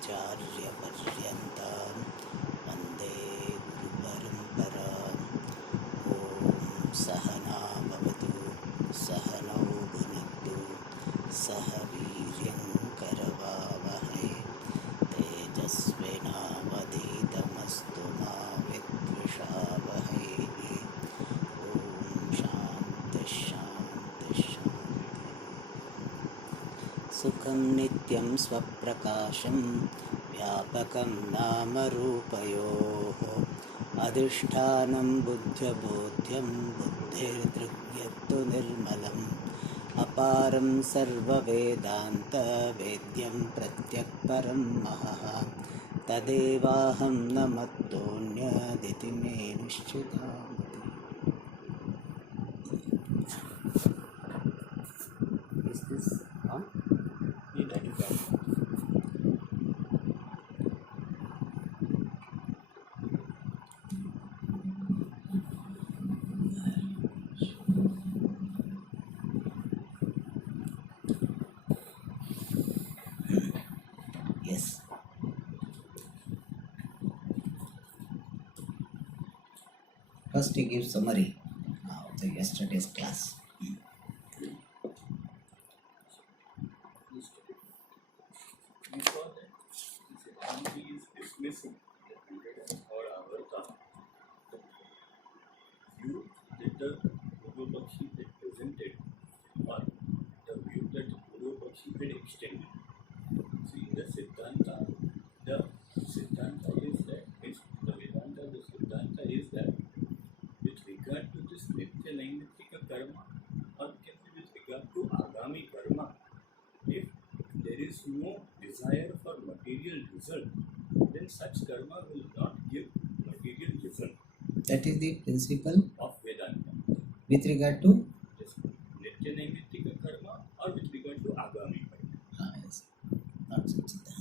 अस्मदाचार्यपर्यन्तां वन्दे गुरुपरम्पराम्। ॐ सहना भवतु, सहनौ भुनक्तु, सह वीर्यं करवावहै, तेजस्विनावधीतमस्तु मा विद्विषावहै। ॐ शान्ति शान्ति शान्ति। सुखं नित्यं स्वप्रकाशं व्यापकं नामरूपयोः, अधिष्ठानं बुद्ध्यबोध्यं बुद्धिर्दृग्यत्तु निर्मलम्, अपारं सर्ववेदान्तवेद्यं प्रत्यक्परं महः, तदेवाहं न मत्तोऽन्यदिति मे निश्चितामति। Is this on? Yes. First, he gives summary of the yesterday's class. We saw that Siddhanti is dismissing the 103rd avarta, the view that the Purva Pakshi had presented, or the view that Purva Pakshi had extended. See, in the Siddhanta is that, the Vedanta, the Siddhanta is that with regard to this Nitya Naimittika karma, or can be with regard to Agami karma, if there is no desire for material result, then such karma will not give material result. That is the principle Of Vedanta. with regard to Yes. Nitya Naimittika karma or with regard to Agami karma. yes. Not Sanchita.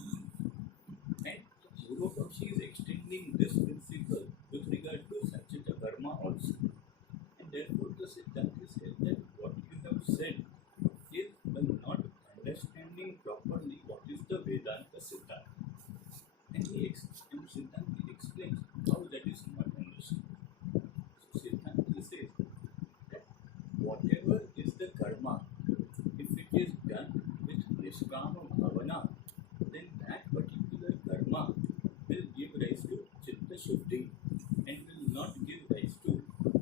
And Purva Pakshi is extending this principle with regard to Sanchita karma also. And therefore the Siddhanta says that what you have said is by not understanding properly what is the Vedanta Siddhanta. And Siddhanta explains how that is not understood. So Siddhanta says that whatever is the karma, if it is done with Nishkama Bhavana, then that particular karma will give rise to Chitta Shuddhi and will not give rise to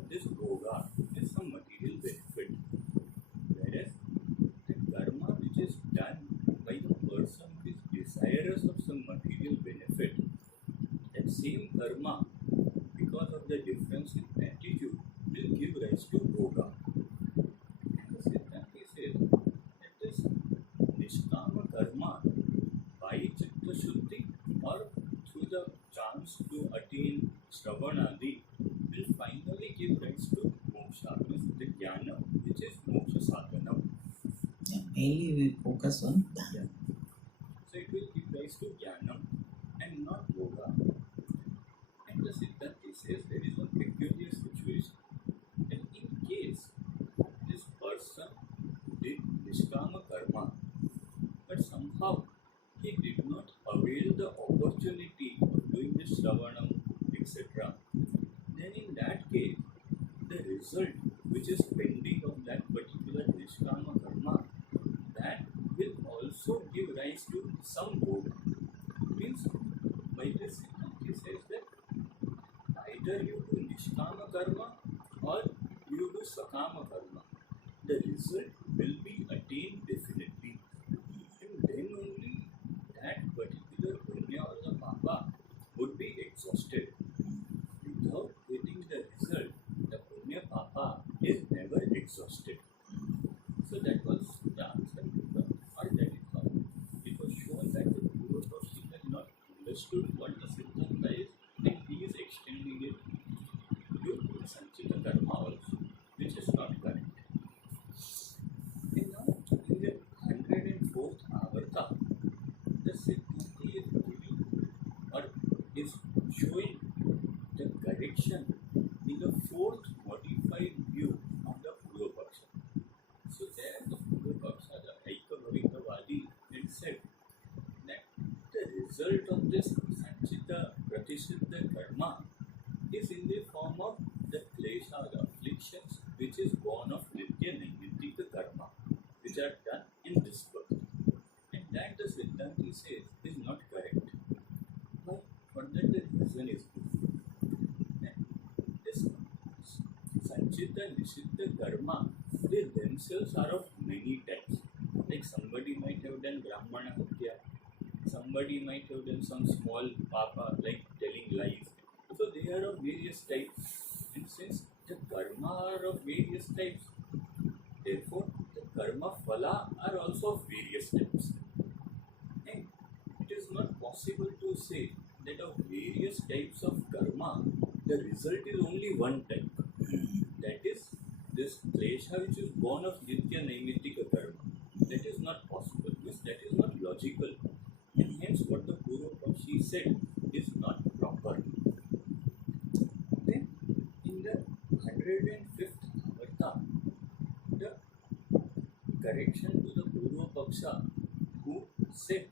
this Bhoga, this some material benefit. Whereas the karma which is done by the person who is desirous of some material benefit, that same karma, because of the difference in attitude, will give rise to Bhoga. And the Siddhanta says that this Nishkama karma, by Chitta Shuddhi or through the chance to attain Shravanadi, will finally give rise to Moksha, means the Jnana, which is Moksha Sadhana. Yeah, mainly we focus on that. Yeah. So it will give rise to Jnana and not Bhoga. And the Siddhanta says there is one peculiar situation. And in case this person did Nishkama karma, but somehow he did not avail the opportunity of doing the Shravanam, etc., then in that case, the result which is pending of that particular Nishkama karma, that will also give rise to some Bhoga. Means, by this he says that either you do Nishkama karma or you do Sakama karma, the result will be attained definitely. And then only that particular punya or the papa would be exhausted. Without getting the result, the punya papa is never exhausted. So that was the answer, or that is how it was shown that the Purva Pakshi has not understood what the Siddhanta is, and he is extending it to the Sanchita karma also, which is not correct. And now in the 104th avarta, the Siddhanta is giving or is showing the correction in the fourth modified view of the Purva Paksha. Nishita karma, they themselves are of many types. Like somebody might have done Brahmana Hatya, somebody might have done some small papa like telling lies. So they are of various types. And since the karma are of various types, therefore the karma phala are also of various types. And it is not possible to say that of various types of karma, the result is only one type. That is this klesha which is born of nitya naimittika karma. That is not possible because that is not logical. And hence what the Purva Pakshi said is not proper. Then in the 105th Avarta, the correction to the Purva Paksha who said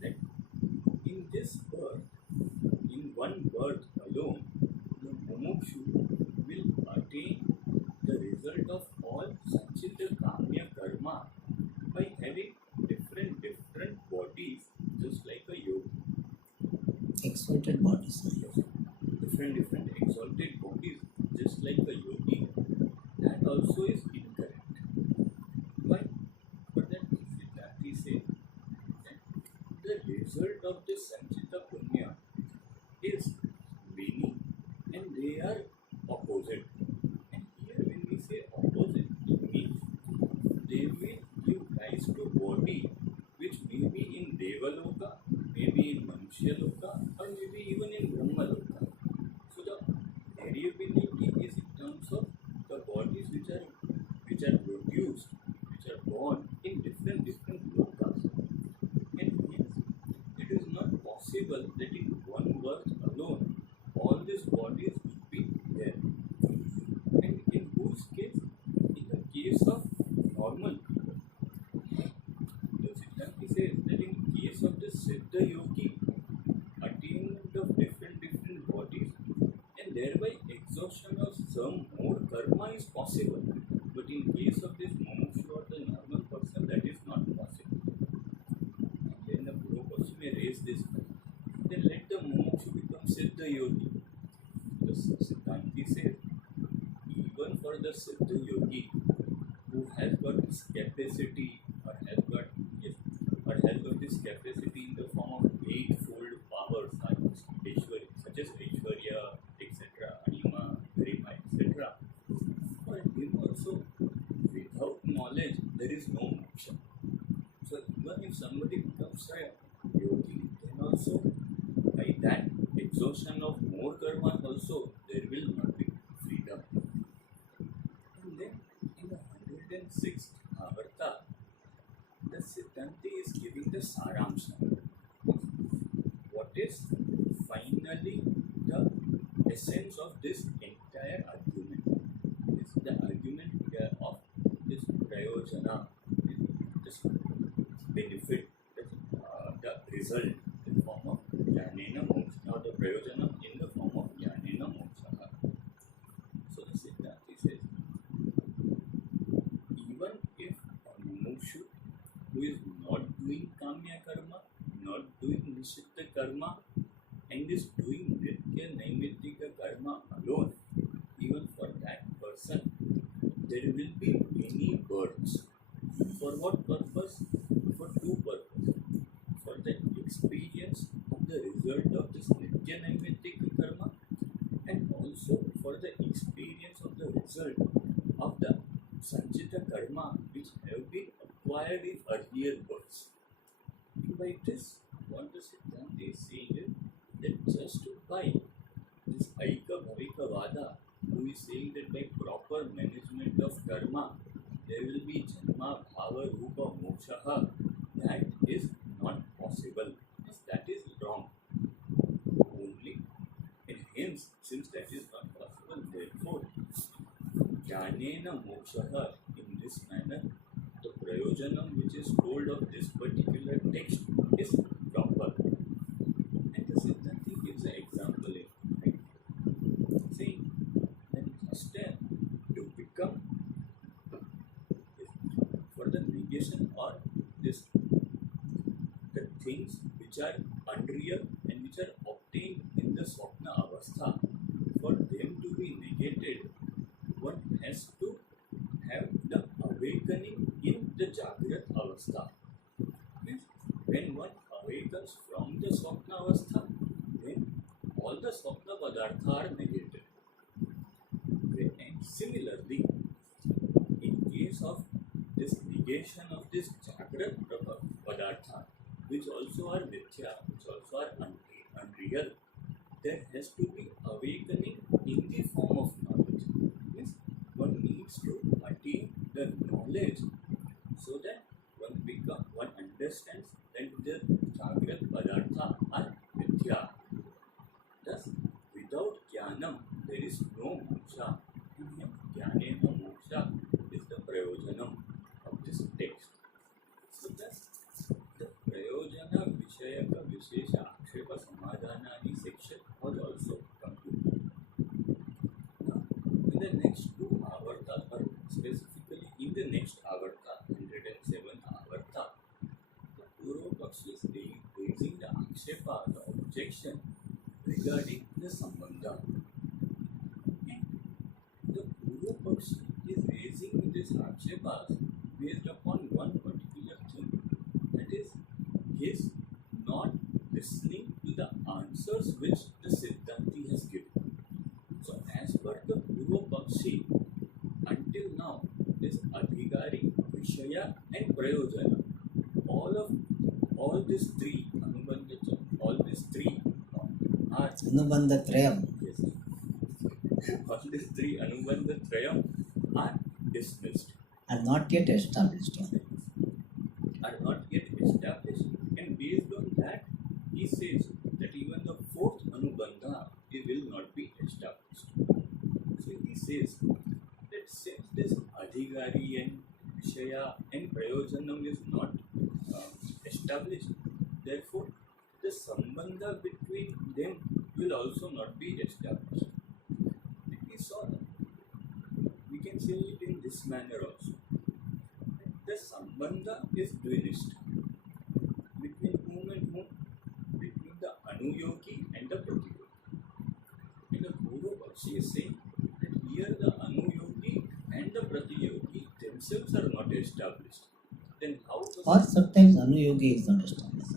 that in this birth, in one birth alone, the mumukshu will attain the result of all sanchita kamya karma by having different bodies just like a yogi. Exalted bodies. Different exalted bodies just like a yogi. That also is incorrect. Why? For that Siddharthi said that the result of this sanchita punya is many and they are opposite. And here when we say opposite, it means they will give rise to body which may be in Devaloka, maybe in Manushya-loka, or maybe even in Brahma-loka. So the variability is in terms of the bodies which are produced, which are born in different lokas. And hence, it is not possible that in one birth alone, all these bodies would be there. And in whose case? In the case of normal people. The Siddhanti says that in case of the Siddha Yogi, attainment of different bodies and thereby exhaustion of some more karma is possible. But in case of this mumukshu or the normal person, that is not possible. And then the Purva Pakshi may raise this point. Then let the mumukshu become Siddha Yogi. The Siddhanti says, even for the Siddha Yogi who has got this capacity or has got this capacity in the form of eightfold powers such as Aishwarya, etc., Anima, Garima, etc. For him also, without knowledge, there is no moksha. So even if somebody becomes a yogi, then also by that exhaustion of more karma also there will not be freedom. And then in the 106th Avarta, the Siddhanti is giving the Saramsha. What is finally the essence of this entire argument? Is the argument of this prayojana, this benefit, the result in the form of jnanena moksha, or the prayojana in the form of jnanena moksha. So the Siddhanti says, even if a mumukshu who is not doing kamya karma, not doing nishita karma, and is doing nitya naimittika karma alone, even for that person, there will be many births. For what purpose? For two purposes. For the experience of the result of this nitya naimittika karma, and also for the experience of the result of the sanchita karma which have been acquired in earlier births. And by this, what the Siddhanta is saying is that just by this Aika Bhavika Vada, who is saying that by proper management of karma, there will be Janma Bhava Rupa Moksha, that is not possible. Yes, that is wrong. Only, and hence, since that is not possible, therefore, Jnanena Moksha in this manner, the prayojanam which is told of this particular text is proper. And the Siddhanti gives an example here, right? Saying that just to become for the negation or this the things which are unreal and which are obtained in the Swapna Avastha, for them to be negated, one has Swapnavastha. Means when one awakens from the Swapnavastha, then all the Swapna Padartha are negated. And similarly, in case of this negation of this Jagrat Padartha, which also are Mithya, which also are unreal, there has to be awakening in the form of knowledge. Means one needs to attain the knowledge so that one understands that the Jagrat Padartha are Mithya. Thus, without Jnanam, there is no moksha. And Jnanena moksha is the prayojanam of this text. So thus, the prayojana vishayaka vishesha akshepa samadhanani section was also concluded. Now, in the next two avartas, or specifically in the next avarta, 107 avarta, the Purva Pakshi is raising the akshepa, the objection regarding the sambandha. And the Purva Pakshi is raising this akshepas based upon one particular thing, that is his not listening to the answers which the Siddhanti has given. So as per the Purva Pakshi, until now this Adhikari, Vishaya and Prayojana, all these three are Anubandha Trayam yes, all these three Anubandha Trayam are dismissed, are not yet established. are not yet established, and based on that he says that even the fourth Anubandha it will not be established. So he says that since this Adhikari and Vishaya and Prayojanam is not established, therefore the sambandha between them will also not be established. And we saw that. We can say it in this manner also. The sambandha is dvinishta. Between whom and whom? Between the anuyogi and the pratyogi. And the Purva Pakshi is saying that here the anuyogi and the pratyogi themselves are not established. Then how does Or sometimes Anuyogi is not established.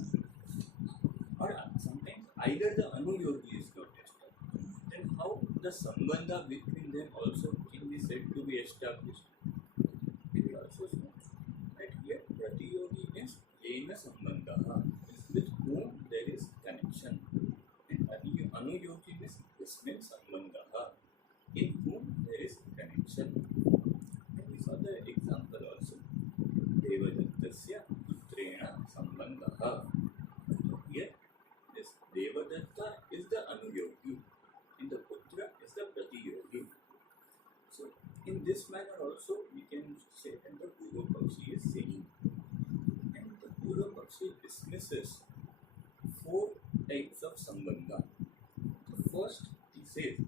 or sometimes either the anuyogi is not established. Then how the sambandha between them also can be said to be established? We also say that here pratyogi means yena sambandha, with whom there is connection, and anuyogi means yasmin sambandha, in whom there is connection. And we saw the example also. Devadattasya putrena sambandha. So here this Devadatta is the anuyogi and the putra is the pratyogi. So in this manner also we can say that the Purva Pakshi is saying, and the Purva Pakshi dismisses four types of sambandha. The first, he says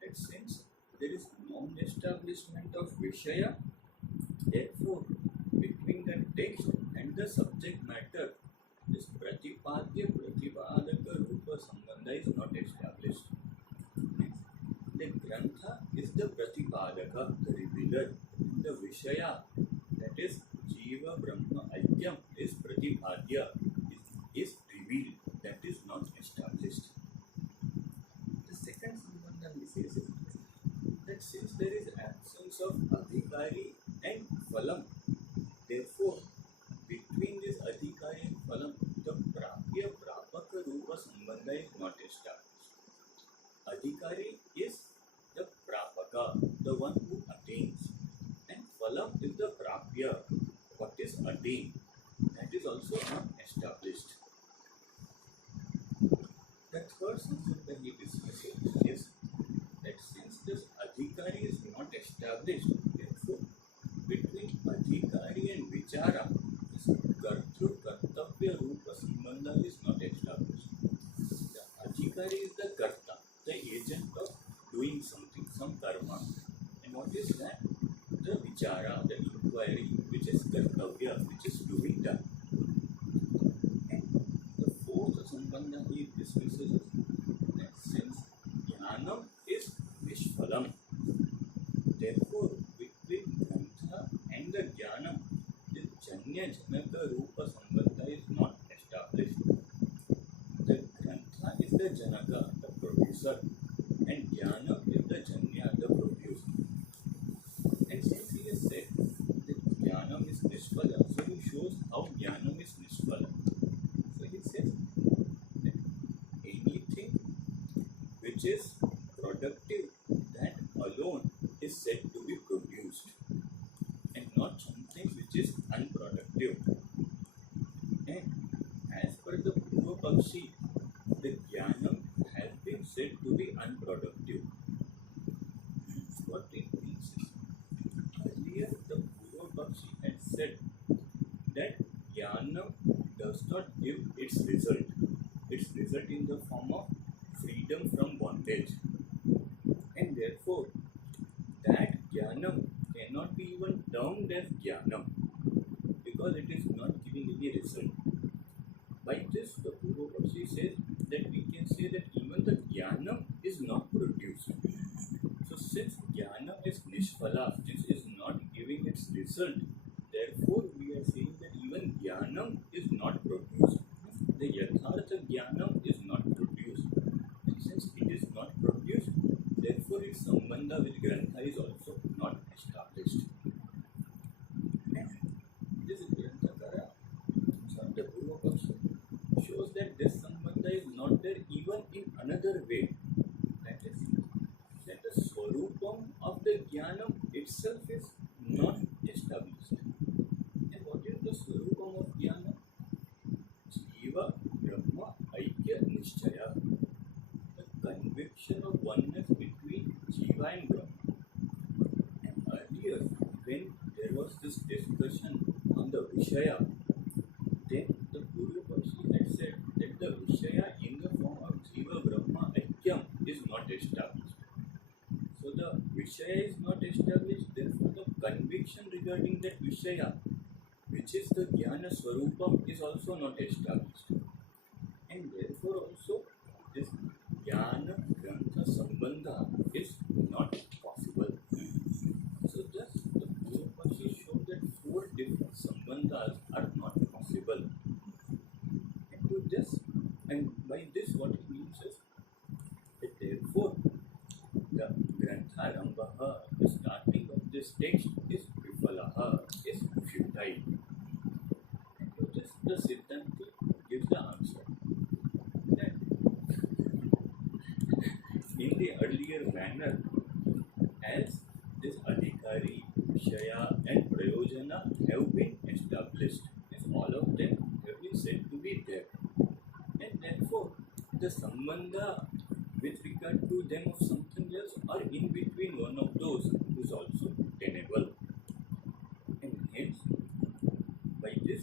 that since there is non-establishment of Vishaya, therefore between the text and the subject matter, this Pratipadya Pratipadaka Rupa Sambandha is not established. The Grantha is the Pratipadaka, the revealer. The Vishaya, that is Jiva Brahma Aikyam, is Pratipadya, is revealed, that is not established. The second Sambandha he says is that since there is absence of Adhikari and Phalam, therefore between this Adhikari and Phalam, the Prapya Prapaka Rupa Sambandha is not established. Adhikari is the Prapaka, the one who attains, and Phalam is the Prapya, what is attained. That is also not established. The third Sambandha he discusses is that since this Adhikari is not established, therefore between Adhikari and Vichara, this Kartru Kartavya Rupa Sambandha is not established. The Adhikari is the Karta, the agent of doing something, some karma. And what is that? The Vichara, the inquiry, which is Kartavya, which is to be done. And the fourth Sambandha he discusses is that since Jnanam is Nishphalam, therefore between Grantha and the Jnanam, the Anya Janaka Rupa Sambandha is not established. The Grantha is the Janaka, the producer, and Jnana is the Janya, the producer. And since he has said that Jnanam is Nishpala, so he shows how Jnanam is Nishpala. So he says that anything which is productive, that alone is said to be produced, and not something which is unproductive. And as per the Purva Pakshi, the Jnanam has been said to be unproductive. What it means is, earlier the Purva Pakshi had said that Jnanam does not give its result in the form of freedom from bondage, and therefore that Jnanam cannot be even termed as Jnanam because it is not giving any result. By this, the Purva Pakshi says that we can say that even the Jnanam is not produced. So since Jnanam is Nishphala, since it is not giving its result, therefore we are saying that even Jnanam is not produced. The Yathartha Jnanam is not produced. And since it is not produced, therefore its Sambandha with Grantha is also not established. And this Granthakara, the Purva Pakshi, shows that this Sambandha is not there even in another way. That is, that the Swarupam of the Jnanam itself is not established. And what is the Swarupam of Jnanam? Jiva, Brahma, Aikya, Nishchaya. The conviction of oneness between Jiva and Brahma. And earlier, when there was this discussion on the Vishaya, then the Purva Pakshi had said that the Vishaya in the form of Jiva, Brahma, Aikyam is not established. So the Vishaya is not established, therefore the conviction regarding that Vishaya, which is the Jnana Swarupam, is also not established. And therefore also this Jnana Grantha Sambandha is not possible. So thus the Purva Pakshi showed that 4 different Sambandhas are not possible. And to this, and by this what it means is that therefore the Grantha Rambaha, the starting of this text is Vifalaha, is futile. And to this the Siddhanti gives the answer that in the earlier manner, as this Adhikari, Vishaya and Prayojana have been established, as all of them have been said to be there. And therefore, the Sambandha with regard to them of something else or in between one of those is also tenable. And hence, by this,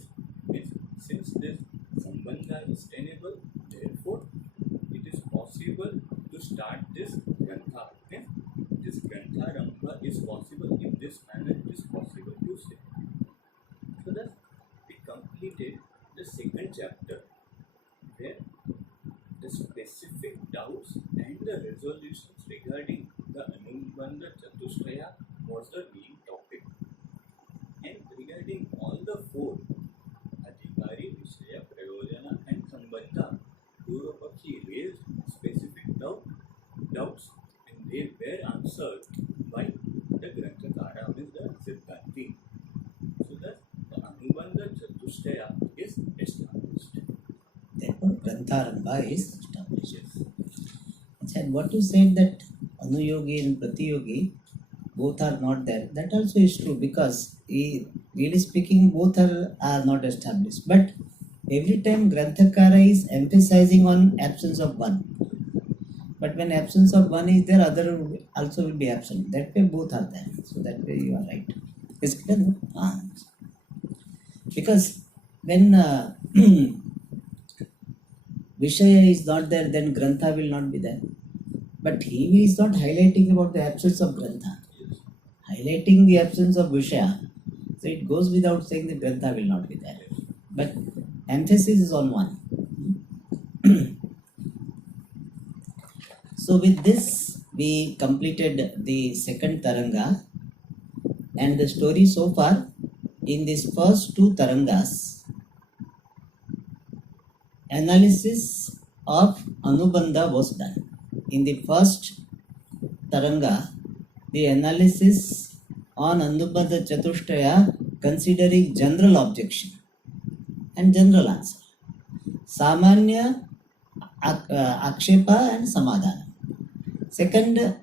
since this Sambandha is tenable, therefore it is possible to start this Grantha. Okay? This Grantha Rambha is possible in this manner, it is possible to say. So thus, we completed the second chapter where the specific doubts and the resolutions regarding the Anubandha Chatushraya was the main topic. And regarding all the 4, Adhikari, Vishaya, Prayojana and Sambandha, Purva Pakshi raised specific doubts and they were answered by the Granthakara, means the Siddhanti. So thus the Anubandha Chatushraya is established. Therefore, Grantharambha is established. Yes. And what you said that Anuyogi and Pratiyogi both are not there, that also is true because really speaking both are not established. But every time Granthakara is emphasizing on absence of one. But when absence of one is there, other also will be absent. That way both are there. So that way you are right. Is clear? No? Because when Vishaya is not there, then Grantha will not be there. But he is not highlighting about the absence of Grantha. Highlighting the absence of Vishaya. So it goes without saying that Grantha will not be there. But emphasis is on one. So with this, we completed the second Taranga. And the story so far in these first two tarangas, analysis of Anubandha was done. In the first taranga, the analysis on Anubandha Chatushtaya considering general objection and general answer. Samanya, Akshepa and Samadhana. Second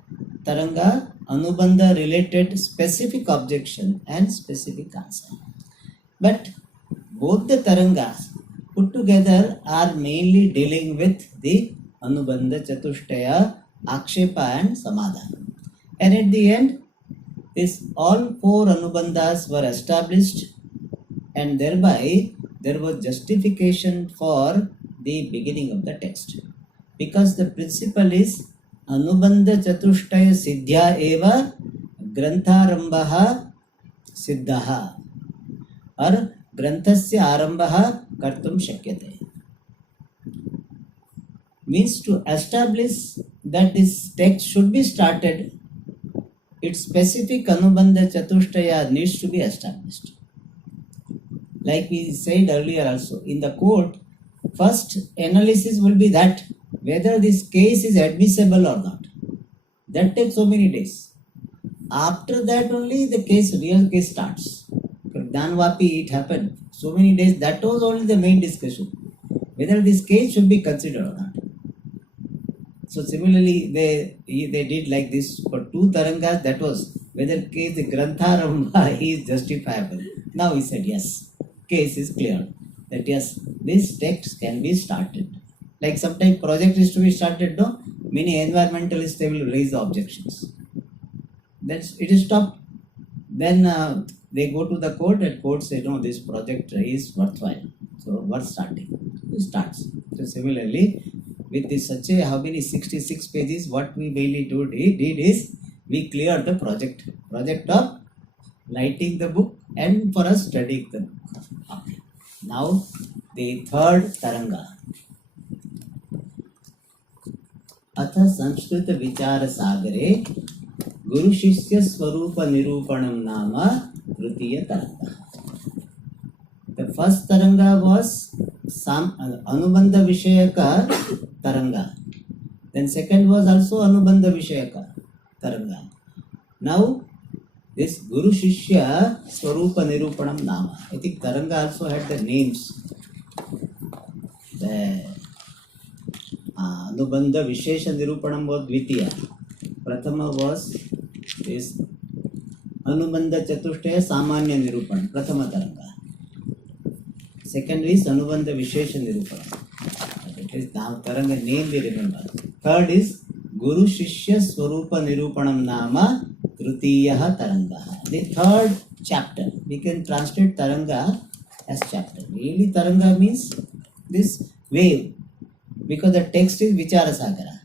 taranga, Anubandha related specific objection and specific answer. But both the tarangas put together are mainly dealing with the Anubandha Chatushtaya, Akshepa and Samadhana. And at the end, all four Anubandhas were established, and thereby there was justification for the beginning of the text. Because the principle is Anubandha Chatushtaya Siddhya eva Grantharambaha Siddhaha or Granthasya Arambaha Kartum Shakyate. Means to establish that this text should be started, its specific Anubandha Chatushtaya needs to be established. Like we said earlier also, in the court, first analysis will be that whether this case is admissible or not. That takes so many days. After that only the real case starts. Danvapi, it happened. So many days, that was only the main discussion. Whether this case should be considered or not. So similarly, they did like this for two tarangas, that was whether case the Grantharamba is justifiable. Now he said yes, case is clear. That yes, this text can be started. Like sometimes project is to be started, no? Many environmentalists, they will raise the objections. It is stopped. Then they go to the court and court say, no, this project is worthwhile. So worth starting. It starts. So similarly, with this such a, how many 66 pages, what we mainly did is we cleared the project of writing the book and for us studying the book. Okay. Now the third taranga. Atha Sanskrit Vichara Sagare Guru Shishya Swarupa Nirupanam Nama Tritiya Taranga. The first taranga was Anubandha Vishayaka Taranga. Then second was also Anubandha Vishayaka Taranga. Now this Guru Shishya Swarupa Nirupanam Nama. I think taranga also had the names. The Anubandha Vishesha Nirupanam was Dvitiya. Prathama was this Anubandha Chatushtaya Samanya Nirupanam, Prathama taranga. Second is Anubandha Vishesha Nirupanam. That is now taranga name we remember. Third is Guru Shishya Swarupa Nirupanam Nama Tritiya Taranga. The third chapter. We can translate taranga as chapter. Really taranga means this wave, because the text is Vichara Sagara.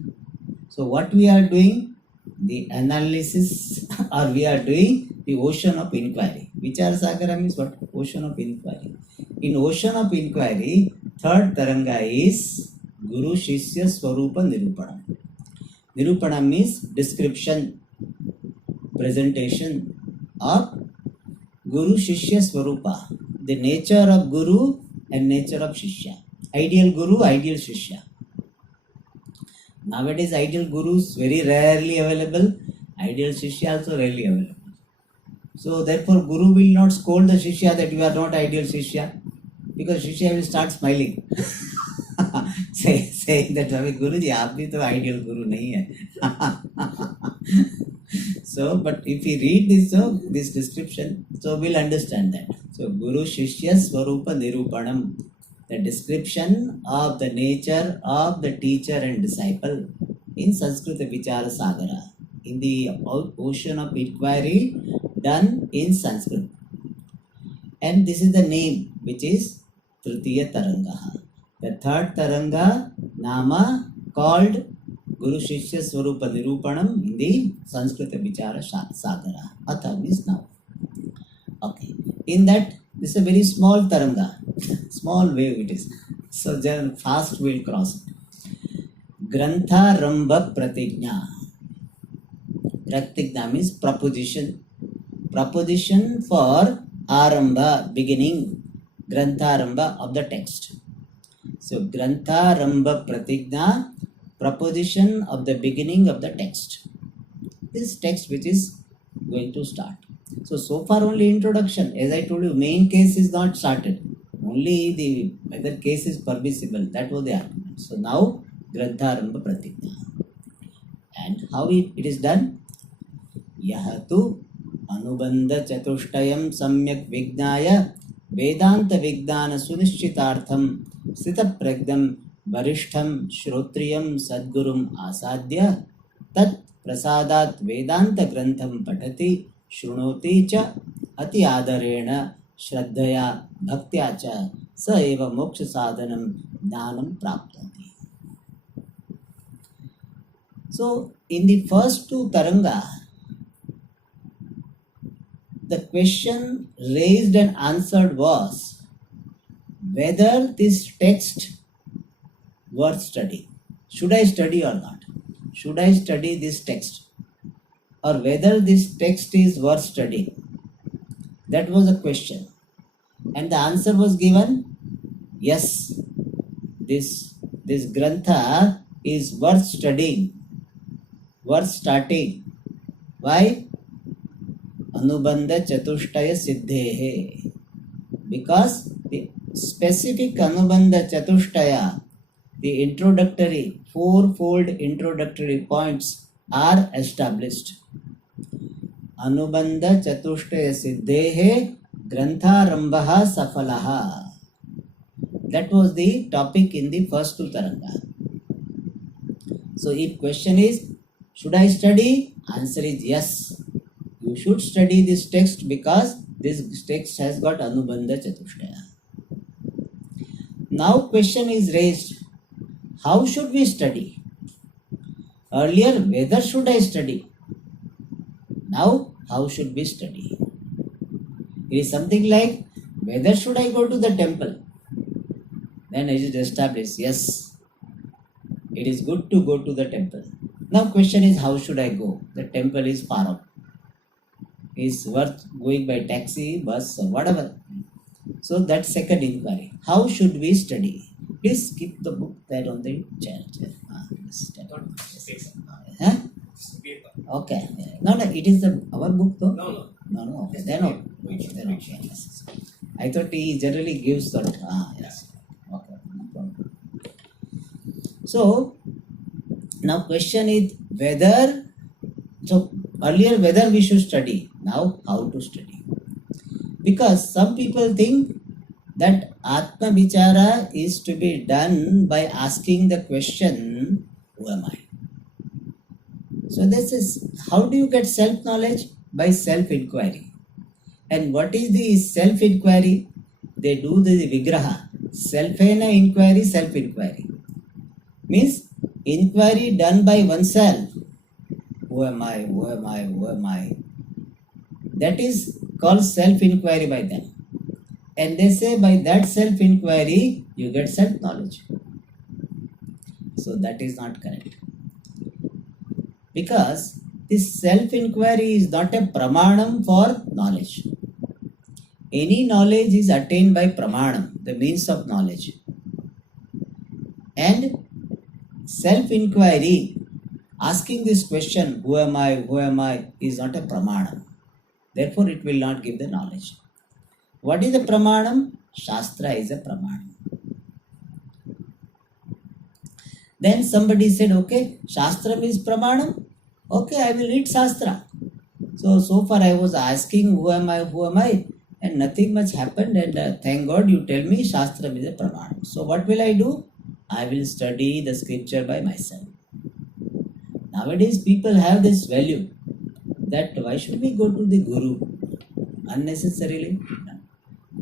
So what we are doing, the analysis, or we are doing the ocean of inquiry. Vichara Sagara means what? Ocean of inquiry. In ocean of inquiry, third taranga is Guru Shishya Swarupa Nirupanam. Nirupanam means description, presentation of Guru Shishya Swarupa, the nature of Guru and nature of Shishya. Ideal Guru, ideal Shishya. Nowadays, ideal Gurus very rarely available, ideal Shishya also rarely available. So therefore, Guru will not scold the Shishya that you are not ideal Shishya, because Shishya will start smiling. saying that Guruji, aap bhi to ideal Guru nahi hai. So, but if we read this description, so we'll understand that. So, Guru Shishya Swarupa Nirupanam, the description of the nature of the teacher and disciple in Sanskrit Vichara Sagara, in the ocean of inquiry done in Sanskrit. And this is the name, which is Tritiya Taranga. The third Taranga, Nama, called Guru Shishya Swarupa Nirupanam in the Sanskrit Vichara Sagara. Atha means now. Okay. In that, this is a very small Taranga. Small wave it is. So then fast we'll cross it. Grantha Ramba Pratigna. Pratigna means proposition. Proposition for Aramba, beginning, Grantharamba of the text. So Grantharamba Pratigna, proposition of the beginning of the text. This text which is going to start. So far only introduction. As I told you, main case is not started. Only the whether case is permissible. That was the argument. So now Grantharamba Pratigna. And how it is done? Yahatu Anubandha Chatuštayam Samyak Vignaya Vedanta Vignana Sunishchitartham Sita Pragnam Varishtham Shrotriyam Sadgurum Asadya Tat Prasadat Vedanta Grantham Patati Shrunoti Cha Ati Adarena Shraddhaya Bhaktya Cha Sa Eva Moksha Sadhanam Jnanam Praptati. So, in the first two Taranga, the question raised and answered was whether this text worth study. Should I study or not? Should I study this text? Or whether this text is worth studying? That was the question. And the answer was given, yes, this Grantha is worth studying, worth starting. Why? Anubandha Chatushtaya Siddhehe. Because the specific Anubandha Chatushtaya, the introductory, fourfold introductory points are established. Anubandha Chatushtaya Siddhehe Grantharambaha Safalaha. That was the topic in the first two Taranga. So if question is, should I study? Answer is yes. You should study this text because this text has got Anubandha Chatushtaya. Now question is raised, how should we study? Earlier, whether should I study? Now, how should we study? It is something like, whether should I go to the temple? Then it is established, yes, it is good to go to the temple. Now question is, how should I go? The temple is far off. Is worth going by taxi, bus, or whatever. So that's second inquiry. How should we study? Please keep the book there on the chair. Huh? Okay. No, it is our book though? No. Okay. Then okay. Yes. I thought he generally gives that. Yes. Okay. No problem. So, now question is whether, so earlier whether we should study, now how to study. Because some people think that Atma Vichara is to be done by asking the question, who am I? So this is, how do you get self-knowledge? By self-inquiry. And what is the self-inquiry? They do the vigraha. Self-ena inquiry, self-inquiry. Means inquiry done by oneself. Who am I? Who am I? Who am I? That is called self-inquiry by them. And they say by that self-inquiry, you get self-knowledge. So that is not correct. Because this self-inquiry is not a pramanam for knowledge. Any knowledge is attained by pramanam, the means of knowledge. And self-inquiry, asking this question, who am I, is not a pramanam. Therefore, it will not give the knowledge. What is the pramanam? Shastra is a pramanam. Then somebody said, okay, Shastra is pramanam. Okay, I will read Shastra. So far I was asking, who am I? And nothing much happened. And thank God you tell me Shastra is a pramanam. So what will I do? I will study the scripture by myself. Nowadays people have this value that why should we go to the Guru unnecessarily?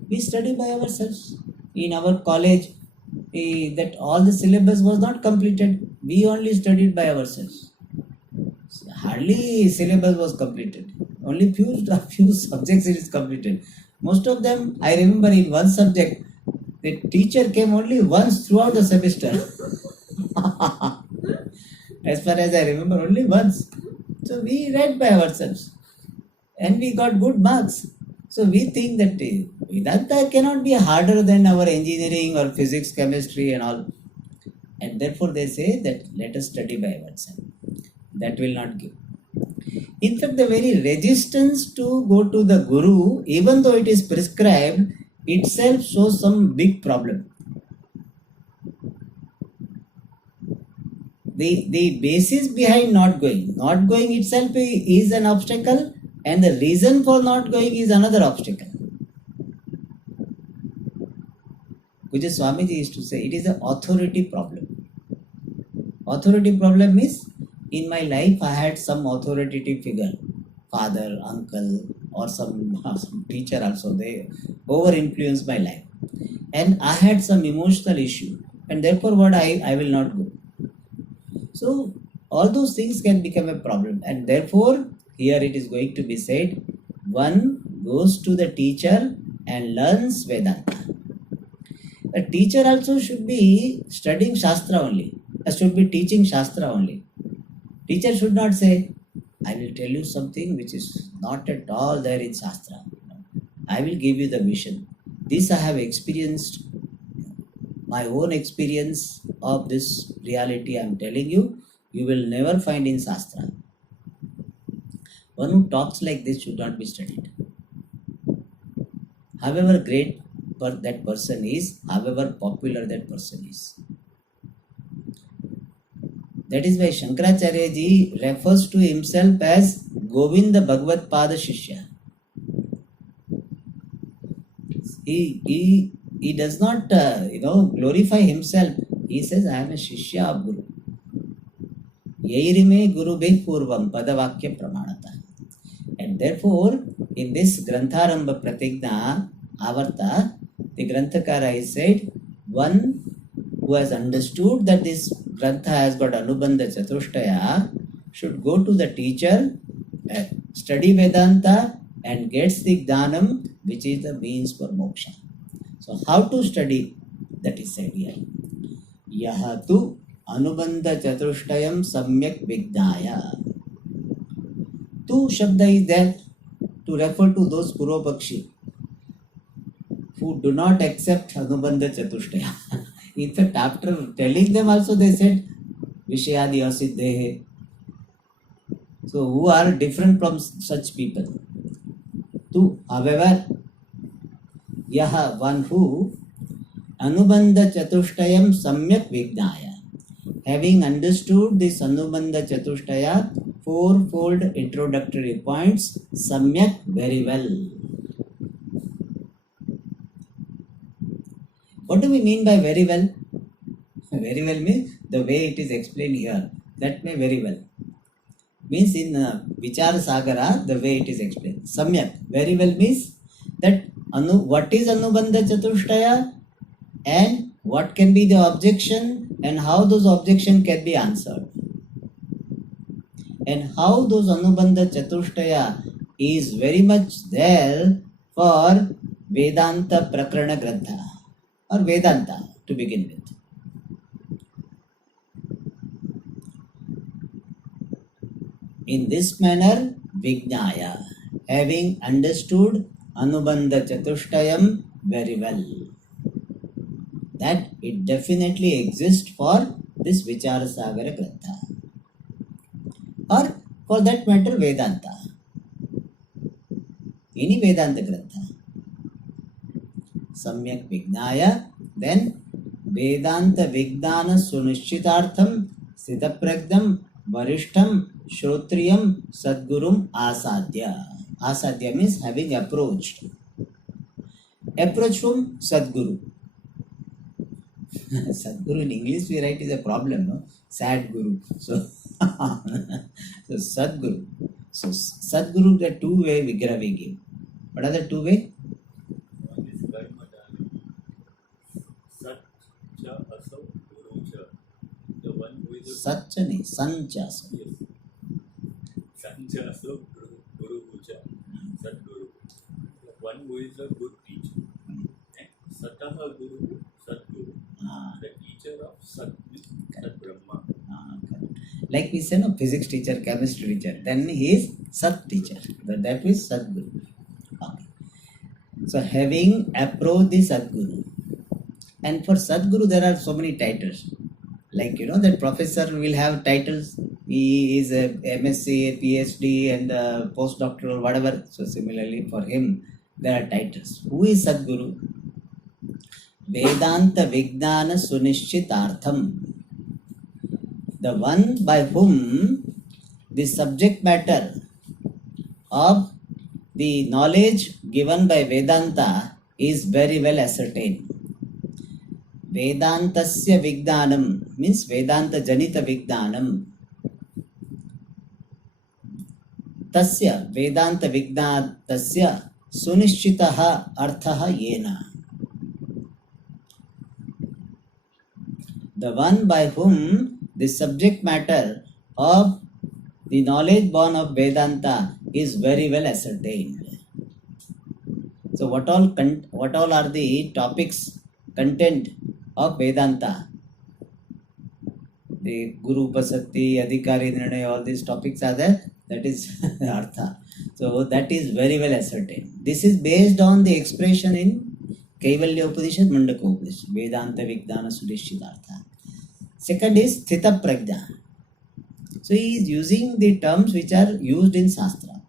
We study by ourselves. In our college, that all the syllabus was not completed. We only studied by ourselves. Hardly syllabus was completed. Only few subjects it is completed. Most of them, I remember in one subject, the teacher came only once throughout the semester. As far as I remember, only once. So we read by ourselves. And we got good marks. So we think that Vedanta cannot be harder than our engineering or physics, chemistry and all. And therefore they say that let us study by ourselves. That will not give. In fact, the very resistance to go to the Guru, even though it is prescribed, itself shows some big problem. The basis behind not going itself is an obstacle, and the reason for not going is another obstacle. Which is Swamiji used to say, it is an authority problem. Authority problem is, in my life I had some authoritative figure, father, uncle, or some teacher also, they over influenced my life. And I had some emotional issue, and therefore what I will not go. So all those things can become a problem, and therefore here it is going to be said, one goes to the teacher and learns Vedanta. A teacher also should be studying Shastra only, should be teaching Shastra only. Teacher should not say, I will tell you something which is not at all there in Shastra. I will give you the vision. This I have experienced, my own experience of this reality I am telling you, you will never find in Shastra. One who talks like this should not be studied. However great that person is, however popular that person is. That is why Shankaracharya ji refers to himself as Govinda Bhagavad Pada Shishya. He does not glorify himself. He says, I am a Shishya of Guru. Yairime Guru Bhe Purvam Padavakya Pramanata. And therefore, in this Grantharamba Pratigna Avarta, the Granthakara is said, one who has understood that this Grantha has got Anubandha Chatushtaya should go to the teacher, study Vedanta and gets the Jnanam, which is the means for moksha. So how to study? That is said here. Yahatu Anubandha Chatushtayam Samyak Vignaya. Tu Shabda is there to refer to those Purvapakshi who do not accept Anubandha Chatushtaya. In fact, after telling them also they said Vishayadi Asiddhehe. So who are different from such people? However, Yaha, one who Anubandha Chatushtayam Samyak Vignaya, having understood this Anubandha Chatushtaya, fourfold introductory points, Samyak, very well. What do we mean by very well? Very well means the way it is explained here. That may very well. Means in Vichara Sagara, the way it is explained. Samyak, very well means that what is Anubandha Chatushtaya and what can be the objection and how those objections can be answered. And how those Anubandha Chatushtaya is very much there for Vedanta Prakarana Grantha or Vedanta to begin with. In this manner, Vignaya, having understood Anubandha Chatushtayam very well, that it definitely exists for this Vichara Sagara Grantha, or for that matter Vedanta, any Vedanta Grantha. Samyak Vignaya, then Vedanta Vignana Sunishchitartham Siddhapragnam Varishtam Shrotriyam Sadgurum Asadya. Asadya means having approached. Approach from Sadguru. Sadguru in English we write is a problem, no? Sad Guru. So, so Sadguru. So Sadguru, the two-way Vigraha we give. What are the two-way? One is Karmadani. Satcha Asau Gurucha. The one who is a Satchani, Sancha. yes. Sancha Asau Gurucha. Sadguru. The one who is a good teacher. And Sataha Guru, Sadguru. The teacher of Sat, Sat Brahma. Like we say, no, physics teacher, chemistry teacher, then he is Sat teacher. That is Sadguru. Okay. So having approached the Sadguru, and for Sadguru there are so many titles. Like that professor will have titles. He is a MSc, a PhD, and a postdoctoral, whatever. So similarly for him, there are titles. Who is Sadguru? Vedanta Vijnana Sunishchitartham. The one by whom the subject matter of the knowledge given by Vedanta is very well ascertained. Vedantasya Vijnanam means Vedanta Janita Vijnanam. Tasya Vedanta Vijnatasya Sunishchitaha Arthaha Yena. The one by whom the subject matter of the knowledge born of Vedanta is very well ascertained. So what all are the topics, content of Vedanta? The Guru Upasatti, Adhikari Nirnaya, all these topics are there. That is Artha. So that is very well ascertained. This is based on the expression in Kaivalya Upanishad, Mandaka Upanishad, Vedanta Vijnana Sudishchitartha. Second is Sthita Prajna. So he is using the terms which are used in Shastra.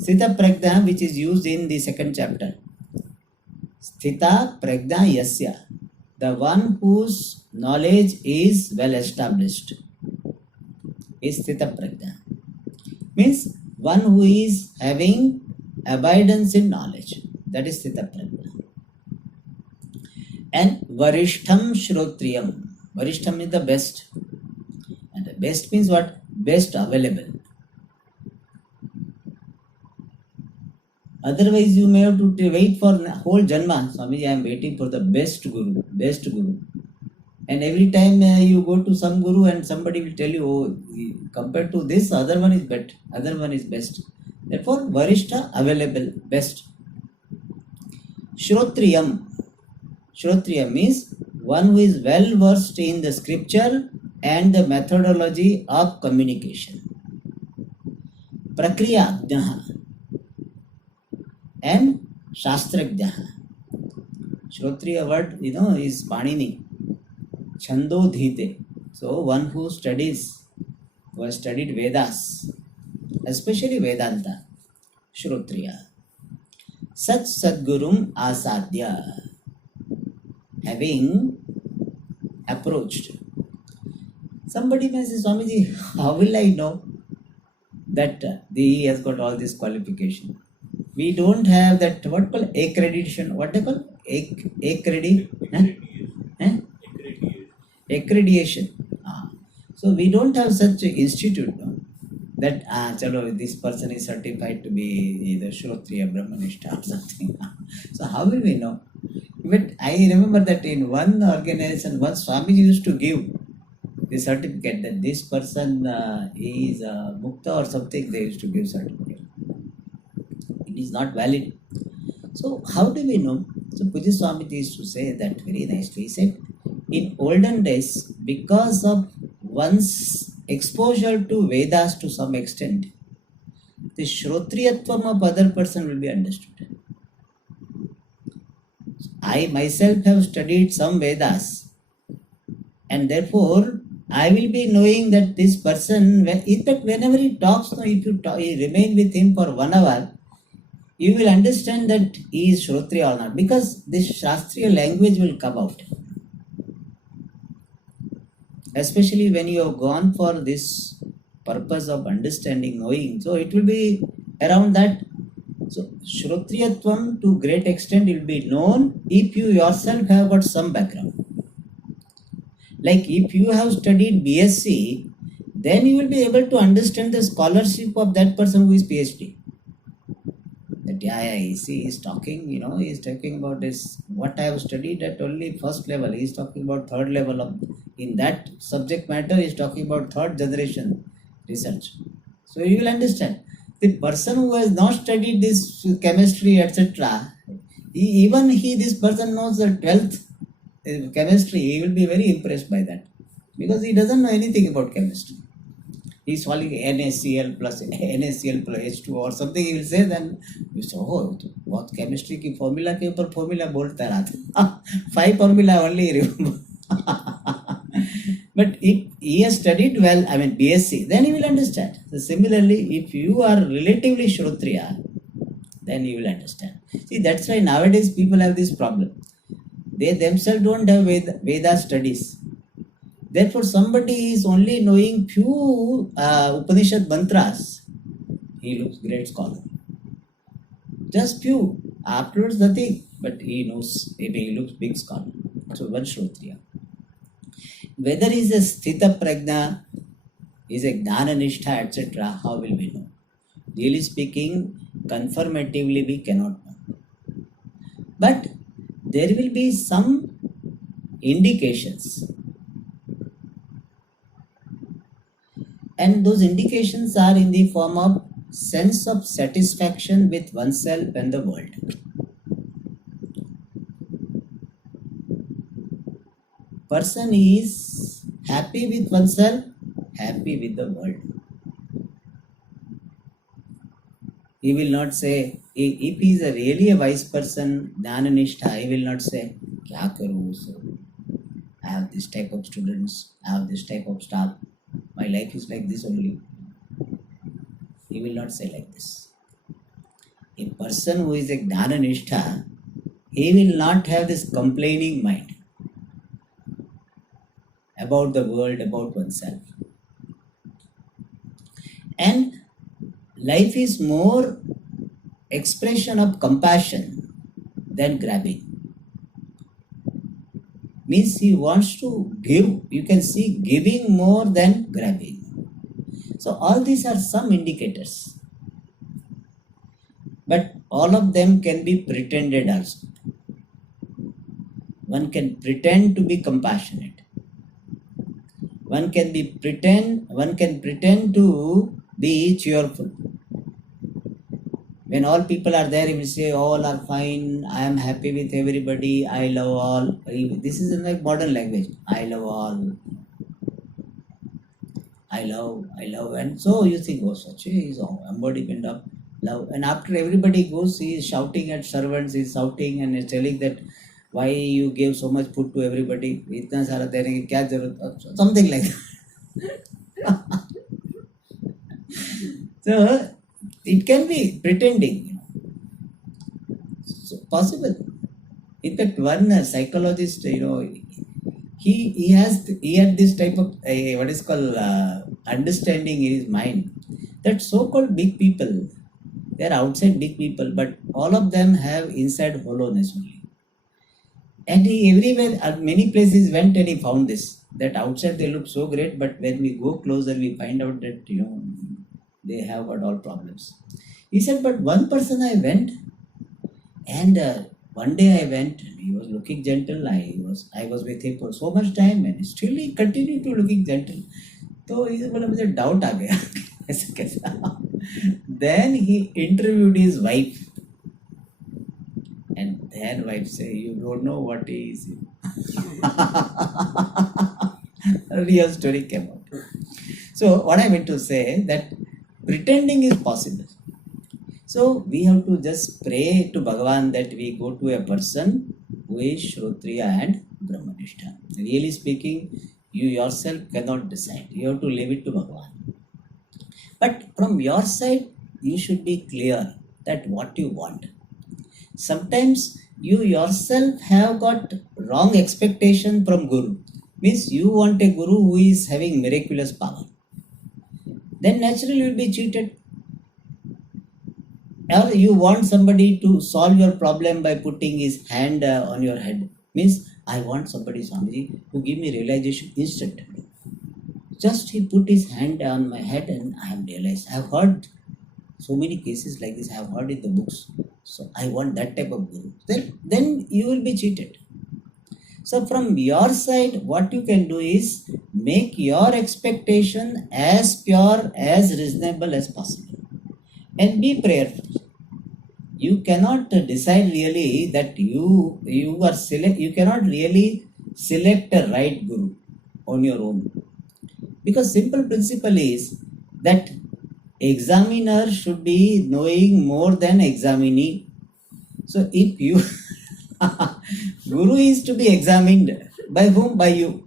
Sthita Prajna, which is used in the second chapter. Sthita Prajna Yasya. The one whose knowledge is well established is Sthita Prajna. Means one who is having abidance in knowledge. That is Sthita Prajna. And Varishtham Shrotriyam. Varishtham is the best. And the best means what? Best available. Otherwise, you may have to wait for whole Janma. Swamiji, I am waiting for the best Guru. Best Guru. And every time you go to some Guru and somebody will tell you, oh, compared to this, other one is better. Other one is best. Therefore, Varishta available, best. Shrotriyam. Shrotriyam means one who is well versed in the scripture and the methodology of communication. Prakriya Ajnaha and Shastrajnaha. Shrotriya word, is Panini. Chando Dhite. So one who has studied Vedas, especially Vedanta, Shrotriya. Sat Sadgurum Asadya. Having approached. Somebody may say, Swamiji, how will I know that he has got all this qualification? We don't have that, what called accreditation. What they call? Accreditation. So we don't have such an institute, no? That chalo, this person is certified to be either Shrotriya, Brahmanishta or something. So how will we know? But I remember that in one organization, one Swamiji used to give the certificate that this person is Mukta or something. They used to give certificate. It is not valid. So how do we know? So Puja Swamiji used to say that very nicely. He said, in olden days, because of one's exposure to Vedas to some extent, the Shrotriyatvam of other person will be understood. I myself have studied some Vedas, and therefore I will be knowing that this person, in fact, whenever he talks, if you remain with him for 1 hour, you will understand that he is Shrotriya or not, because this Shastriya language will come out. Especially when you have gone for this purpose of understanding, knowing, so it will be around that. So Shrotriyatvam to great extent will be known if you yourself have got some background. Like if you have studied BSc, then you will be able to understand the scholarship of that person who is PhD. That he is talking, he is talking about this, what I have studied at only first level. He is talking about third level of, in that subject matter, he is talking about third generation research. So you will understand. The person who has not studied this chemistry, etc., this person knows the 12th chemistry, he will be very impressed by that, because he doesn't know anything about chemistry. He's solving NaCl plus NaCl plus H2 or something he will say, then you say, oh, बहुत chemistry की formula के ऊपर formula बोलता रहा था. 5 formula only remember. But if he has studied well, I mean BSc, then he will understand. So similarly, if you are relatively Shrotriya, then you will understand. See, that's why nowadays people have this problem. They themselves don't have Veda studies. Therefore, somebody is only knowing few Upanishad mantras. He looks great scholar. Just few. Afterwards, nothing. But he knows. Maybe he looks big scholar. So one Shrotriya. Whether he is a Sthita Prajna, is a Gnana Nishtha, etc., how will we know? Really speaking, confirmatively we cannot know. But there will be some indications. And those indications are in the form of sense of satisfaction with oneself and the world. Person is happy with oneself, happy with the world. He will not say, if he is really a wise person, Jnananishta, he will not say, Kya karu? So, I have this type of students, I have this type of staff, my life is like this only. He will not say like this. A person who is a Jnananishta, he will not have this complaining mind about the world, about oneself. And life is more expression of compassion than grabbing. Means he wants to give. You can see giving more than grabbing. So all these are some indicators. But all of them can be pretended also. One can pretend to be compassionate. One can pretend to be cheerful. When all people are there, he will say, all are fine, I am happy with everybody, I love all. This is in like modern language. I love all. I love. And so you think, oh, such is embodiment of love. And after everybody goes, he is shouting at servants, he is shouting and is telling that, why you gave so much food to everybody? Itna sara dene ki kya zarurat? Something like that. So it can be pretending. So possible. In fact, one psychologist, he had this type of what is called understanding in his mind that so-called big people, they are outside big people, but all of them have inside hollowness only. And he everywhere, at many places went and he found this, that outside they look so great, but when we go closer, we find out that, they have got all problems. He said, but one person I went, and one day I went, he was looking gentle, I was with him for so much time, and still he continued to looking gentle. So he said, मुझे doubt आ गया. ऐसा कैसा? Then he interviewed his wife. And then wife say, you don't know what he is. A real story came out. So what I meant to say, that pretending is possible. So we have to just pray to Bhagavan that we go to a person who is Shrotriya and Brahmanishta. Really speaking, you yourself cannot decide. You have to leave it to Bhagavan. But from your side, you should be clear that what you want. Sometimes you yourself have got wrong expectation from Guru. Means you want a Guru who is having miraculous power. Then naturally you will be cheated. Or you want somebody to solve your problem by putting his hand on your head. Means I want somebody, Swamiji, who give me realization instantly. Just he put his hand on my head and I have realized. I have heard so many cases like this, I have heard in the books. So I want that type of Guru. Then you will be cheated. So from your side, what you can do is make your expectation as pure, as reasonable as possible. And be prayerful. You cannot decide really that you cannot really select a right Guru on your own. Because simple principle is, that examiner should be knowing more than examinee. So if you Guru is to be examined by whom? By you.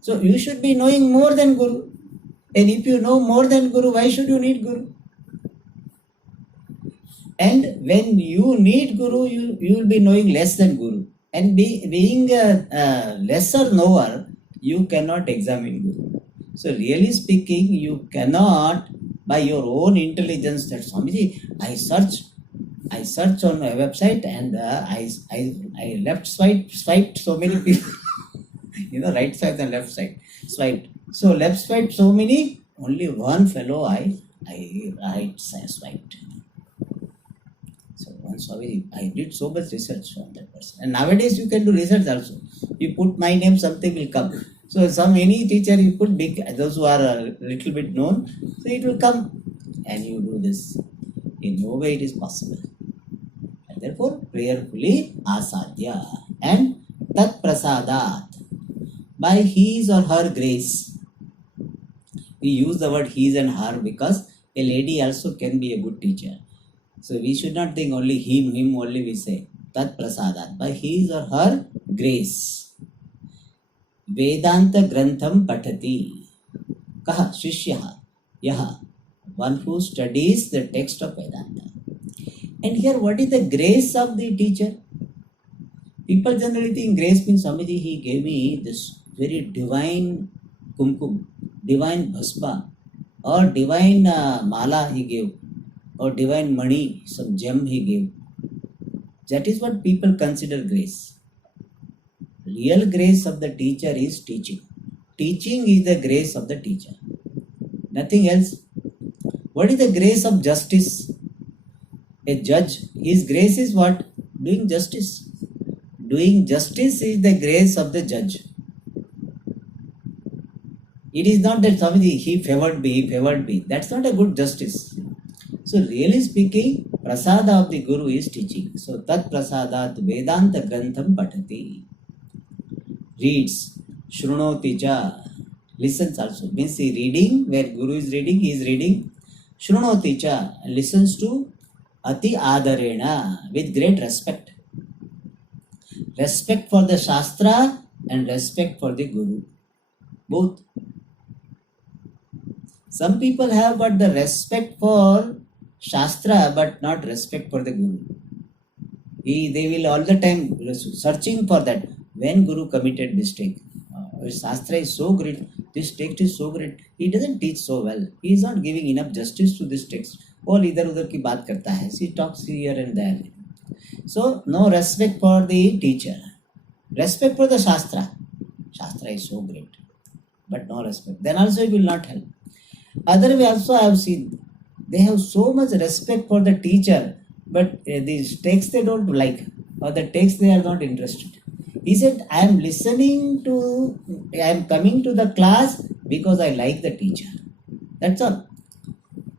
So you should be knowing more than Guru. And if you know more than Guru, why should you need Guru? And when you need Guru, you will be knowing less than Guru. And being a lesser knower, you cannot examine Guru. So really speaking, you cannot by your own intelligence that Swamiji, I search on a website and I left swiped so many people. Right side and left side swiped. So left swipe so many, only one fellow I right side swiped. So once I did so much research on that person. And nowadays you can do research also. You put my name, something will come. So any teacher you put big, those who are a little bit known, so it will come. And you do this. In no way it is possible. And therefore prayerfully asadhya and tat prasadat, by his or her grace. We use the word his and her because a lady also can be a good teacher. So we should not think only him only we say. Tat prasadat, by his or her grace. Vedanta grantham patati. Kaha shishyaha. Yaha. One who studies the text of Vedanta. And here what is the grace of the teacher? People generally think grace means Swamiji, he gave me this very divine kumkum, divine bhasma, or divine mala he gave, or divine money, some gem he gave. That is what people consider grace. Real grace of the teacher is teaching. Teaching is the grace of the teacher. Nothing else. What is the grace of justice? A judge, his grace is what? Doing justice. Doing justice is the grace of the judge. It is not that Swamiji, he favored me. That's not a good justice. So really speaking, prasada of the Guru is teaching. So tat prasadat Vedanta grantham patati. Reads, shrunoti cha, listens also. Means he reading, where Guru is reading, he is reading. Shrunoti cha, listens to ati adarena, with great respect. Respect for the Shastra and respect for the Guru. Both. Some people have got the respect for Shastra but not respect for the Guru. They will all the time searching for that. When Guru committed mistake, Shastra is so great, this text is so great, he doesn't teach so well. He is not giving enough justice to this text. All idhar udhar ki baat karta hai. He talks here and there. So no respect for the teacher. Respect for the Shastra. Shastra is so great. But no respect. Then also it will not help. Other way also I have seen. They have so much respect for the teacher, but these texts they don't like, or the text they are not interested. He said, I am coming to the class because I like the teacher. That's all.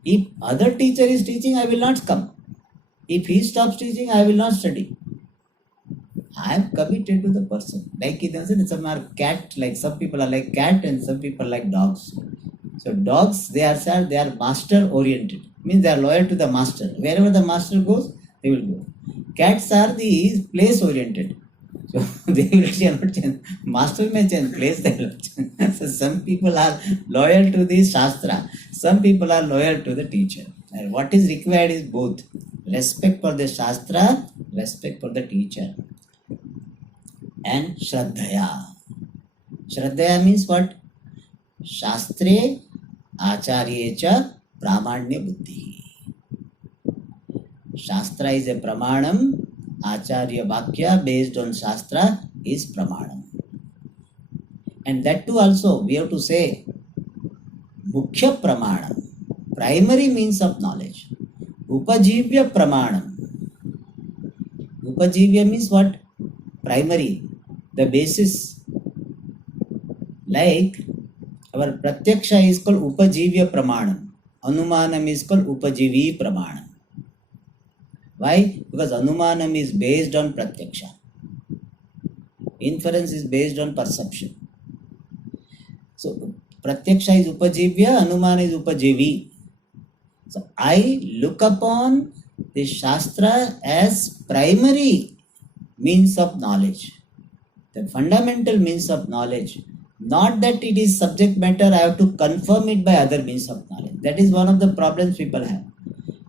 If other teacher is teaching, I will not come. If he stops teaching, I will not study. I am committed to the person. Like it doesn't, some are cat, like some people are like cat and some people like dogs. So dogs, they are master oriented. Means they are loyal to the master. Wherever the master goes, they will go. Cats are the place oriented. So they will change. Master may change, place they will change. So some people are loyal to the Shastra. Some people are loyal to the teacher. And what is required is both. Respect for the Shastra, respect for the teacher. And Shraddhaya. Shraddhaya means what? Shastre Acharyecha Pramanya Buddhi. Shastra is a Pramanam. Acharya Vakya based on Shastra is Pramanam. And that too also we have to say Mukhya Pramanam. Primary means of knowledge. Upajivya Pramanam. Upajivya means what? Primary. The basis. Like our Pratyaksha is called Upajivya Pramanam. Anumanam is called Upajivi Pramanam. Why? Because Anumanam is based on Pratyaksha. Inference is based on perception. So Pratyaksha is Upajivya, Anumana is Upajivi. So I look upon the Shastra as primary means of knowledge, the fundamental means of knowledge. Not that it is subject matter, I have to confirm it by other means of knowledge. That is one of the problems people have.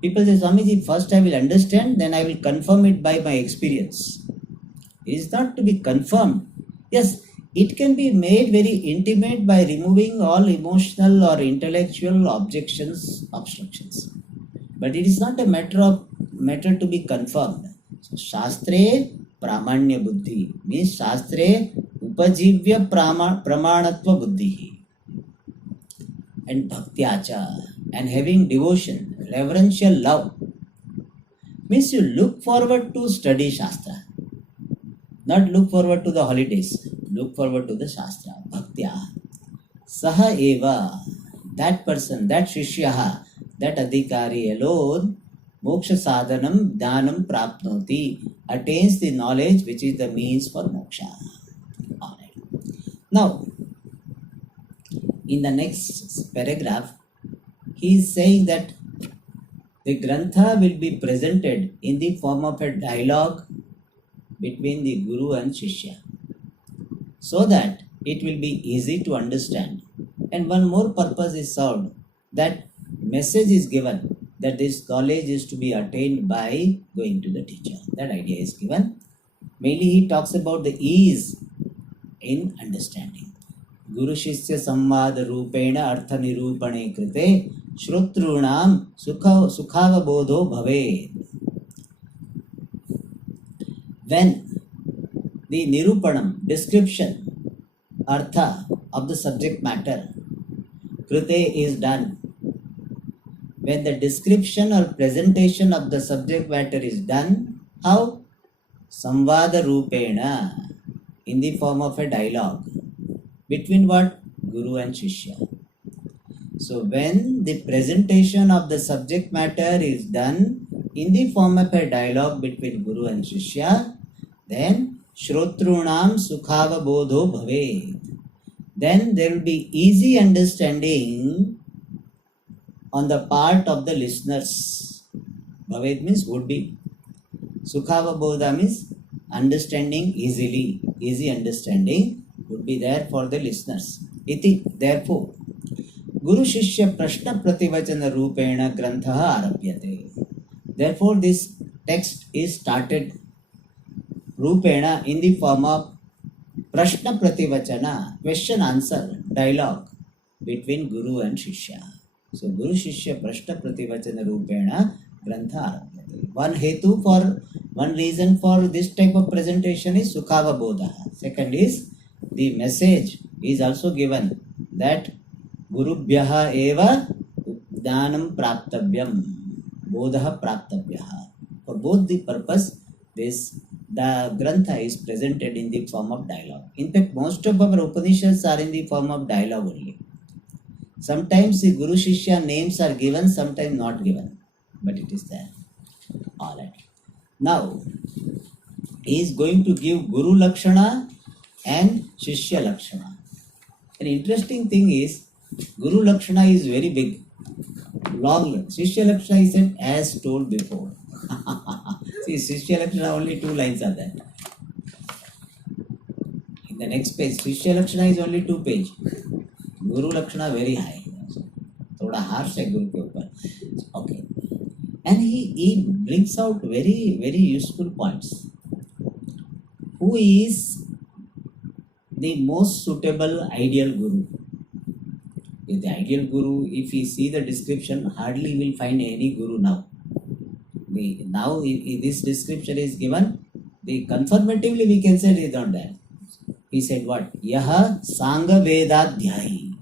People say, Swamiji, first I will understand, then I will confirm it by my experience. It is not to be confirmed. Yes, it can be made very intimate by removing all emotional or intellectual obstructions. But it is not a matter to be confirmed. So, Shastre Pramanya Buddhi means Shastre Upajivya Pramanatva Buddhi and Bhaktyacha and having devotion, reverential love means you look forward to study Shastra. Not look forward to the holidays, look forward to the Shastra. Bhaktya. Saha eva, that person, that Shishyaha, that Adhikari alone, Moksha Sadhanam Dhanam Prapnoti, attains the knowledge which is the means for moksha. Alright. Now, in the next paragraph, he is saying that the Grantha will be presented in the form of a dialogue between the Guru and Shishya, so that it will be easy to understand. And one more purpose is served, that message is given that this knowledge is to be attained by going to the teacher. That idea is given. Mainly he talks about the ease in understanding. Guru Shishya Samvada Rupena Artha Nirupane Krite Shrutrunam Sukhava Bodho Bhave. When the Nirupanam, description, Artha of the subject matter, Krite is done, when the description or presentation of the subject matter is done, how? Samvada Rupena, in the form of a dialogue. Between what? Guru and Shishya. So when the presentation of the subject matter is done in the form of a dialogue between Guru and Shishya, then Shrotrunam Sukhava Bodho Bhave. Then there will be easy understanding on the part of the listeners. Bhaved means would be. Sukhava Bodha means understanding easily. Easy understanding would be there for the listeners. Iti, therefore, Guru Shishya Prashna Prativachana Rupena Grantha Arabhyate. Therefore, this text is started Rupena in the form of Prashna Prativachana, question answer, dialogue between Guru and Shishya. So, Guru Shishya Prashna Prativachana Rupena Grantha Arabhyate. One reason for this type of presentation is Sukhava Bodha. Second is the message is also given that Gurubhyaha eva Dhanam Praptavyam, Bodha Praptabhyaha. For both the purpose, the Grantha is presented in the form of dialogue. In fact, most of our Upanishads are in the form of dialogue only. Sometimes the Guru Shishya names are given, sometimes not given, but it is there. Alright. Now, he is going to give Guru Lakshana and Shishya Lakshana. An interesting thing is, Guru Lakshana is very big, long. Shishya Lakshana is said as told before. See, Shishya Lakshana only 2 lines are there. In the next page, Shishya Lakshana is only 2 pages. Guru Lakshana very high. Thoda harsh hai Guru ke upar. Okay. And he brings out very, very useful points. Who is the most suitable ideal Guru? If the ideal Guru, if we see the description, hardly will find any Guru now. Now this description is given, the confirmatively we can say it is not there. He said what? Yaha Sangha Vedadhyayi.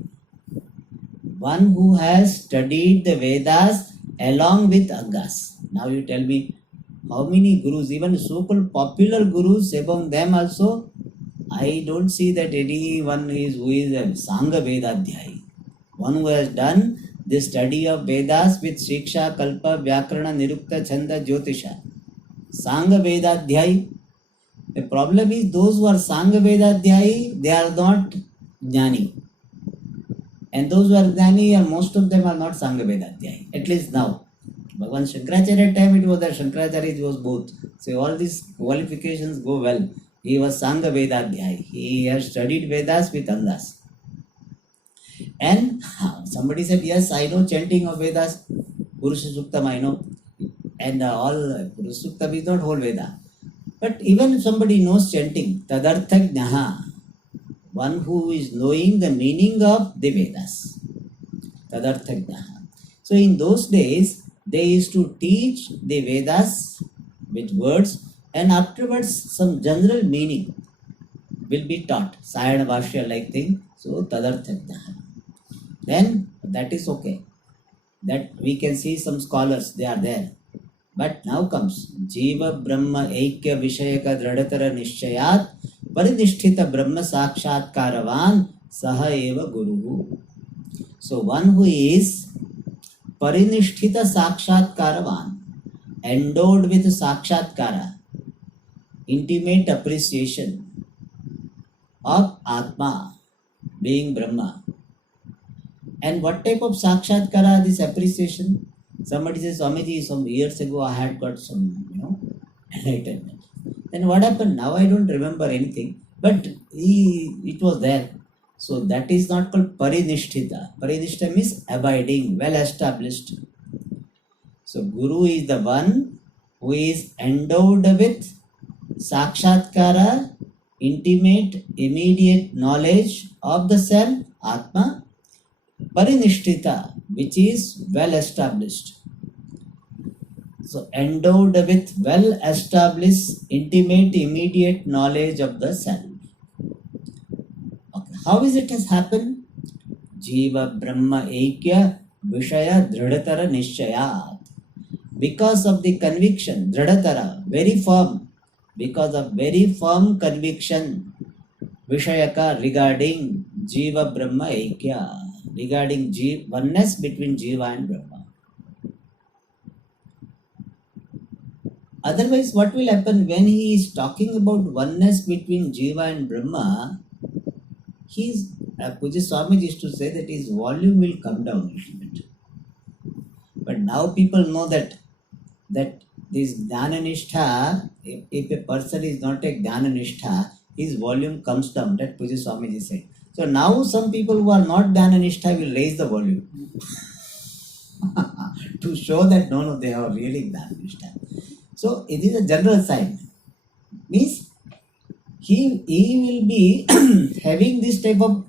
One who has studied the Vedas along with Angas. Now you tell me, how many Gurus, even so-called popular Gurus, among them also, I don't see that anyone who is a Sangha Vedadhyayi. One who has done the study of Vedas with Shiksha, Kalpa, Vyakarana, Nirukta, Chanda, Jyotisha. Sangha Vedadhyayi. The problem is those who are Sangha Vedadhyayi, they are not Jnani. And those who are Gnani, most of them are not Sangha Vedadhyay, at least now. Bhagavan Shankaracharya time it was that Shankaracharya was both. So all these qualifications go well. He was Sangha Vedadhyay. He has studied Vedas with Angas. And somebody said, yes, I know chanting of Vedas. Purusha Suktam I know. And all Purusha Suktam is not whole Veda. But even if somebody knows chanting, Tadartha Jnaha, one who is knowing the meaning of the Vedas. Tadartha Jnaha. So in those days, they used to teach the Vedas with words, and afterwards some general meaning will be taught. Sayana Bhashya like thing. So Tadartha Jnaha. Then that is okay. That we can see some scholars, they are there. But now comes Jiva Brahma Aikya Vishayaka Dradhatara Nishchayat Parinishthita Brahma Sakshat Karavan Saha Eva Guru. So one who is Parinishthita Sakshat Karavan, endowed with Sakshatkara, intimate appreciation of Atma, being Brahma. And what type of Sakshatkara this appreciation? Somebody says, Swamiji, some years ago I had got some, enlightenment. Then what happened? Now I don't remember anything, but it was there. So that is not called Parinishthita. Parinishthita means abiding, well established. So Guru is the one who is endowed with Sakshatkara, intimate, immediate knowledge of the self, Atma, Parinishthita, which is well established. So endowed with well established, intimate, immediate knowledge of the self. Okay. How is it has happened? Jiva Brahma Aikya Vishaya Dridhatara Nishchayat. Because of the conviction, Dridhatara, very firm, because of very firm conviction, Vishayaka regarding Jiva Brahma Aikya, regarding oneness between Jiva and Brahma. Otherwise, what will happen when he is talking about oneness between Jiva and Brahma? Puja Swami used to say that his volume will come down a little bit. But now people know that this Jnana-nishtha, if a person is not a Jnana-nishtha, his volume comes down. That Puja Swami said. So now some people who are not Jnana-nishtha will raise the volume to show that no, they are really Jnana-nishtha. So it is a general sign. Means he will be having this type of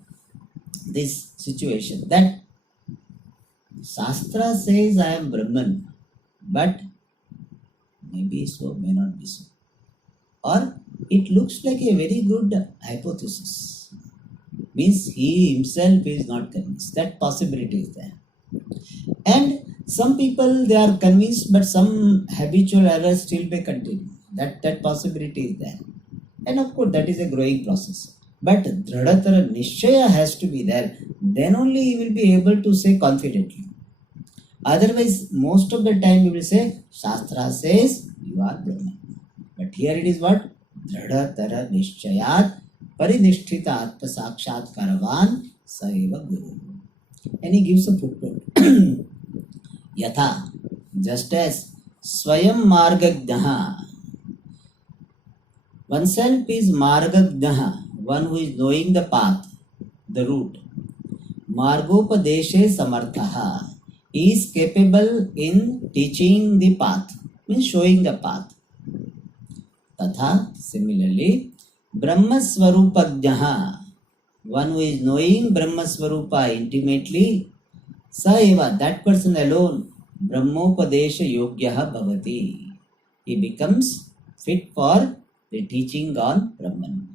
this situation that Shastra says I am Brahman, but maybe so, may not be so. Or it looks like a very good hypothesis. Means he himself is not convinced. That possibility is there. And some people, they are convinced, but some habitual errors still may continue. That possibility is there. And of course, that is a growing process. But Dradhatara Nishchaya has to be there. Then only he will be able to say confidently. Otherwise, most of the time you will say, Shastra says you are Brahman. But here it is what? Dradhatara Nishchayat Parinishthita Atma Sakshat Karavan Saiva Guru. And he gives a footnote. Yatha, just as Swayam Margagnaha. Oneself is Margagnaha, one who is knowing the path, the route. Margopadeshe Samarthaha. He is capable in teaching the path, means showing the path. Tatha, similarly, Brahma Swarupajnaha, one who is knowing Brahma Swarupa intimately, Saeva, that person alone, Brahmopadesha Yogyaha Bhavati. He becomes fit for the teaching on Brahman.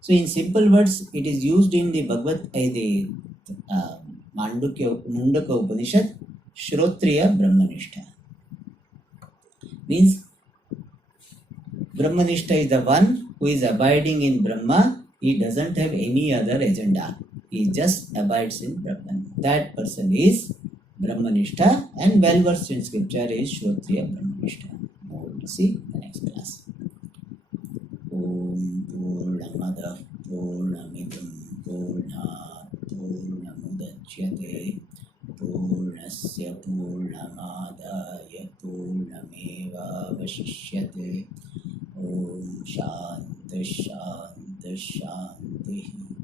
So in simple words, it is used in the the Mundaka Upanishad, Shrotriya Brahmanishta. Means Brahmanishta is the one who is abiding in Brahma. He doesn't have any other agenda. He just abides in Brahman. That person is Brahmanishta, and well versed in scripture is Shrotriya Brahmanishta. We'll see the next class. Om Purnamada Purnamidam Purnat Purnamudachyate पूर्णस्य पूर्णमादाय पूर्णमेवावशिष्यते। ॐ शान्तिः शान्तिः शान्तिः।